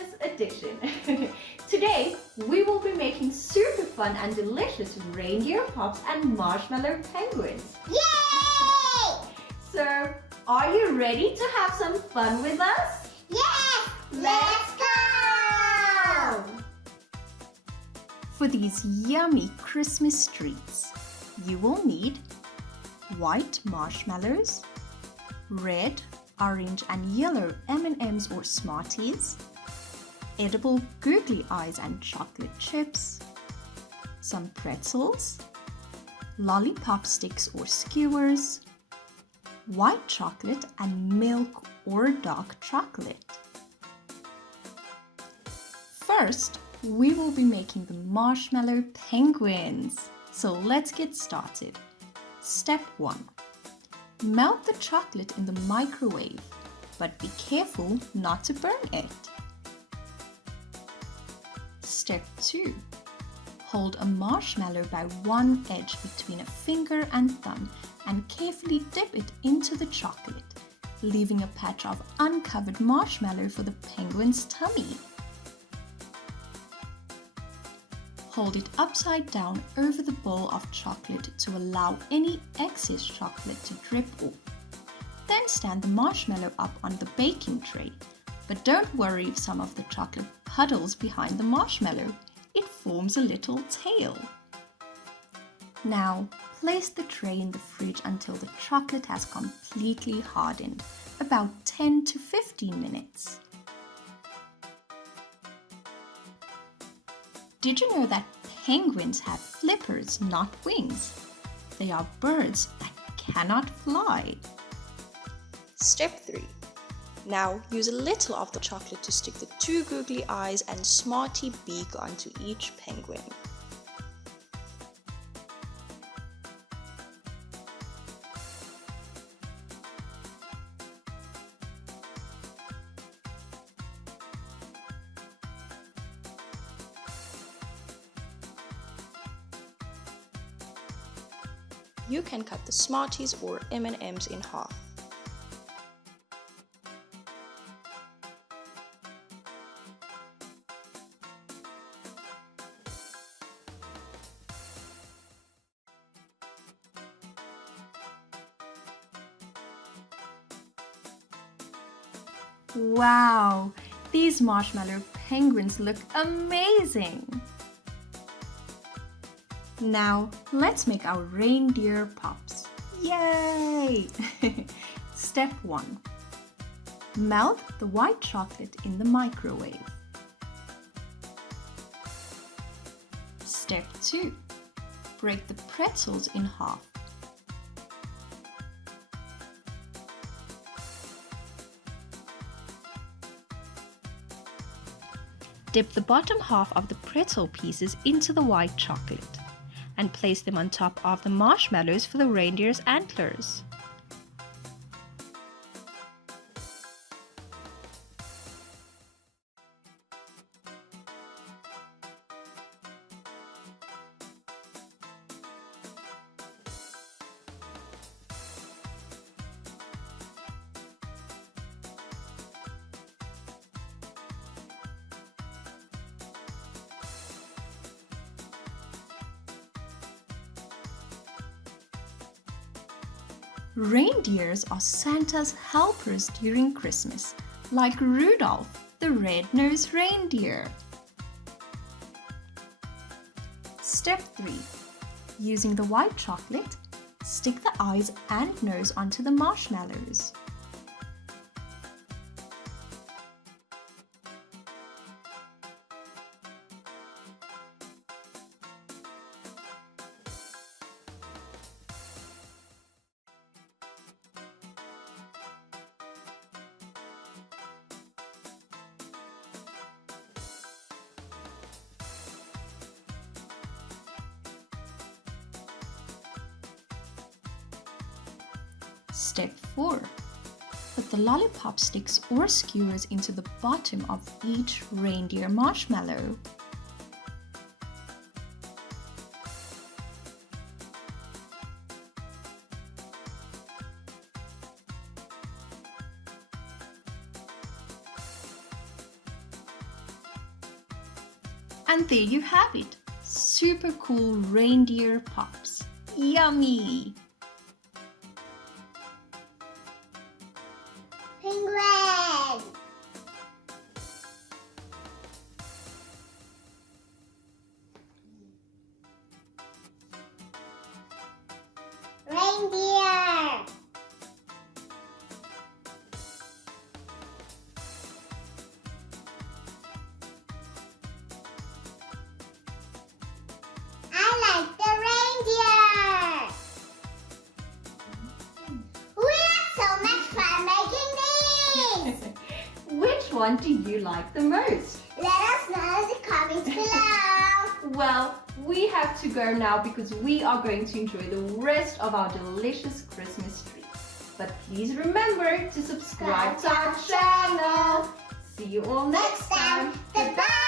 Christmas edition. Today, we will be making super fun and delicious reindeer pops and marshmallow penguins. Yay! So, are you ready to have some fun with us? Yes! Let's go! For these yummy Christmas treats, you will need white marshmallows, red, orange and yellow M&Ms or Smarties, edible googly eyes and chocolate chips, some pretzels, lollipop sticks or skewers, white chocolate and milk or dark chocolate. First, we will be making the marshmallow penguins. So let's get started. Step 1. Melt the chocolate in the microwave, but be careful not to burn it. Step 2. Hold a marshmallow by one edge between a finger and thumb and carefully dip it into the chocolate, leaving a patch of uncovered marshmallow for the penguin's tummy. Hold it upside down over the bowl of chocolate to allow any excess chocolate to drip off. Then stand the marshmallow up on the baking tray, but don't worry if some of the chocolate puddles behind the marshmallow. It forms a little tail. Now, place the tray in the fridge until the chocolate has completely hardened, about 10 to 15 minutes. Did you know that penguins have flippers, not wings? They are birds that cannot fly. Step 3. Now use a little of the chocolate to stick the 2 googly eyes and smartie beak onto each penguin. You can cut the Smarties or M&Ms in half. Wow, these marshmallow penguins look amazing! Now, let's make our reindeer pops. Yay! Step 1. Melt the white chocolate in the microwave. Step 2. Break the pretzels in half. Dip the bottom half of the pretzel pieces into the white chocolate and place them on top of the marshmallows for the reindeer's antlers. Reindeers are Santa's helpers during Christmas, like Rudolph, the red-nosed reindeer. Step 3. Using the white chocolate, stick the eyes and nose onto the marshmallows. Step 4. Put the lollipop sticks or skewers into the bottom of each reindeer marshmallow. And there you have it. Super cool reindeer pops. Yummy! Penguin. Reindeer. I like the reindeer. We had so much fun making these. Which one do you like the most? Let us know in the comments below. Well, we have to go now because we are going to enjoy the rest of our delicious Christmas tree. But please remember to subscribe to our channel. See you all next time. Goodbye.